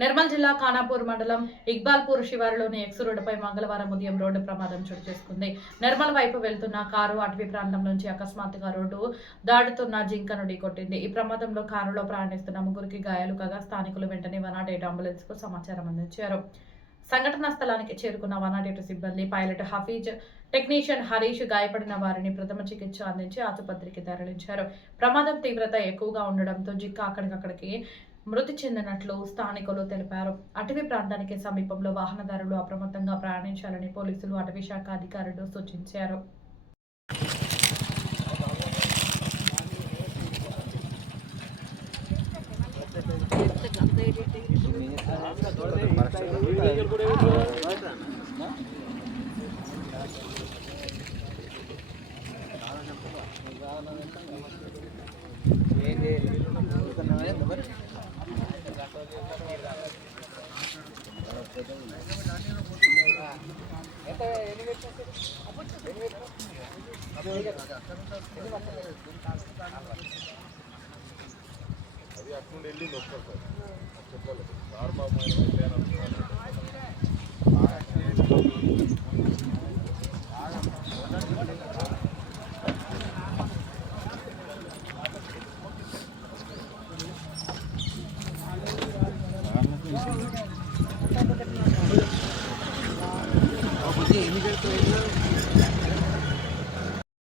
నిర్మల్ జిల్లా ఖానాపూర్ మండలం ఇక్బాల్పూర్ శివారులోని ఎక్స్ రోడ్డుపై మంగళవారం ఉదయం రోడ్డు ప్రమాదం చోటు చేసుకుంది. నిర్మల్ వైపు వెళ్తున్న కారు అటవీ ప్రాంతం నుంచి అకస్మాత్తుగా రోడ్డు దాటుతున్న జింకను ఢీకొట్టింది. ఈ ప్రమాదంలో కారులో ప్రయాణిస్తున్న ముగ్గురికి గాయాలు కాగా స్థానికులు వెంటనే 108 అంబులెన్స్ కు సమాచారం అందించారు. సంఘటనా స్థలానికి చేరుకున్న 108 సిబ్బంది, పైలట్ హఫీజ్, టెక్నీషియన్ హరీష్ గాయపడిన వారిని ప్రథమ చికిత్స అందించి ఆసుపత్రికి తరలించారు. ప్రమాదం తీవ్రత ఎక్కువగా ఉండడంతో జింక అక్కడికక్కడికి మృతి చెందినట్లు స్థానికులు తెలిపారు. అటవీ ప్రాంతానికి సమీపంలో వాహనదారులు అప్రమత్తంగా ప్రయాణించాలని పోలీసులు, అటవీ శాఖ అధికారులు సూచించారు. అది అక్కడ వెళ్ళి వస్తారు సార్ చెప్పలేదు